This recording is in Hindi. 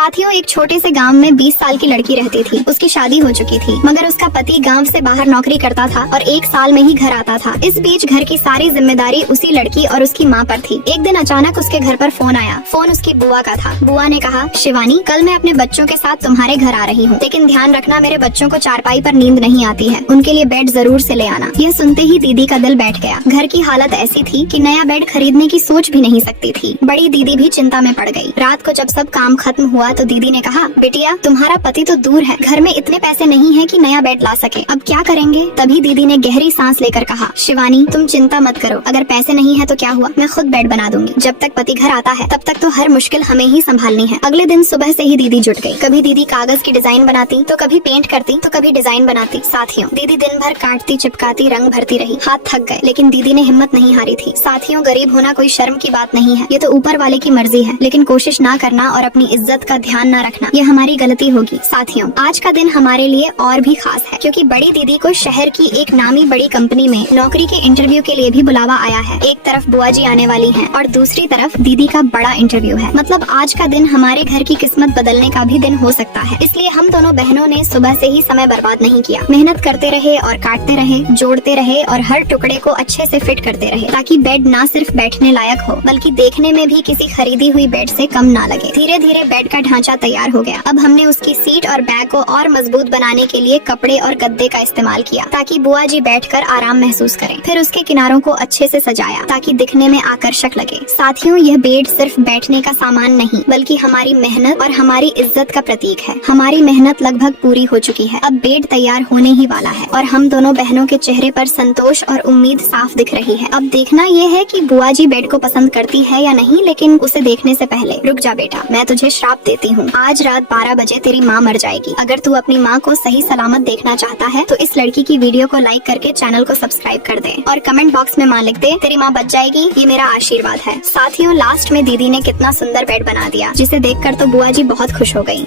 साथियों, एक छोटे से गांव में 20 साल की लड़की रहती थी। उसकी शादी हो चुकी थी, मगर उसका पति गांव से बाहर नौकरी करता था और 1 साल में ही घर आता था। इस बीच घर की सारी जिम्मेदारी उसी लड़की और उसकी माँ पर थी। एक दिन अचानक उसके घर पर फोन आया। फोन उसकी बुआ का था। बुआ ने कहा, शिवानी, कल मैं अपने बच्चों के साथ तुम्हारे घर आ रही हूँ, लेकिन ध्यान रखना मेरे बच्चों को चारपाई पर नींद नहीं आती है, उनके लिए बेड जरूर से ले आना। यह सुनते ही दीदी का दिल बैठ गया। घर की हालत ऐसी थी कि नया बेड खरीदने की सोच भी नहीं सकती थी। बड़ी दीदी भी चिंता में पड़ गई। रात को जब सब काम खत्म हुआ तो दीदी ने कहा, बेटिया, तुम्हारा पति तो दूर है, घर में इतने पैसे नहीं है कि नया बेड ला सके, अब क्या करेंगे? तभी दीदी ने गहरी सांस लेकर कहा, शिवानी, तुम चिंता मत करो, अगर पैसे नहीं है तो क्या हुआ, मैं खुद बेड बना दूंगी। जब तक पति घर आता है तब तक तो हर मुश्किल हमें ही संभालनी है। अगले दिन सुबह से ही दीदी जुट गई। कभी दीदी कागज की डिजाइन बनाती, तो कभी पेंट करती, तो कभी डिजाइन बनाती। साथियों, दीदी दिन भर काटती चिपकाती रंग भरती रही। हाथ थक गए, लेकिन दीदी ने हिम्मत नहीं हारी थी। साथियों, गरीब होना कोई शर्म की बात नहीं है, ये तो ऊपर वाले की मर्जी है, लेकिन कोशिश ना करना और अपनी इज्जत का ध्यान ना रखना, ये हमारी गलती होगी। साथियों, आज का दिन हमारे लिए और भी खास है, क्योंकि बड़ी दीदी को शहर की एक नामी बड़ी कंपनी में नौकरी के इंटरव्यू के लिए भी बुलावा आया है। एक तरफ बुआ जी आने वाली हैं और दूसरी तरफ दीदी का बड़ा इंटरव्यू है। मतलब आज का दिन हमारे घर की किस्मत बदलने का भी दिन हो सकता है। इसलिए हम दोनों बहनों ने सुबह से ही समय बर्बाद नहीं किया। मेहनत करते रहे और काटते रहे, जोड़ते रहे और हर टुकड़े को अच्छे से फिट करते रहे, ताकि बेड ना सिर्फ बैठने लायक हो, बल्कि देखने में भी किसी खरीदी हुई बेड से कम ना लगे। धीरे धीरे बेड का ढांचा तैयार हो गया। अब हमने उसकी सीट और बैग को और मजबूत बनाने के लिए कपड़े और गद्दे का इस्तेमाल किया, ताकि बुआ जी बैठकर आराम महसूस करें। फिर उसके किनारों को अच्छे से सजाया, ताकि दिखने में आकर्षक लगे। साथियों, यह बेड सिर्फ बैठने का सामान नहीं, बल्कि हमारी मेहनत और हमारी इज्जत का प्रतीक है। हमारी मेहनत लगभग पूरी हो चुकी है, अब बेड तैयार होने ही वाला है और हम दोनों बहनों के चेहरे पर संतोष और उम्मीद साफ दिख रही है। अब देखना यह है कि बुआ जी बेड को पसंद करती है या नहीं, लेकिन उसे देखने से पहले रुक जा बेटा, मैं तुझे श्राप देती हूँ। आज रात 12 बजे तेरी माँ मर जाएगी। अगर तू अपनी माँ को सही सलामत देखना चाहता है तो इस लड़की की वीडियो को लाइक करके चैनल को सब्सक्राइब कर दे और कमेंट बॉक्स में माँ लिख दे, तेरी माँ बच जाएगी, ये मेरा आशीर्वाद है। साथियों, लास्ट में दीदी ने कितना सुंदर बेड बना दिया, जिसे देखकर तो बुआ जी बहुत खुश हो गयी।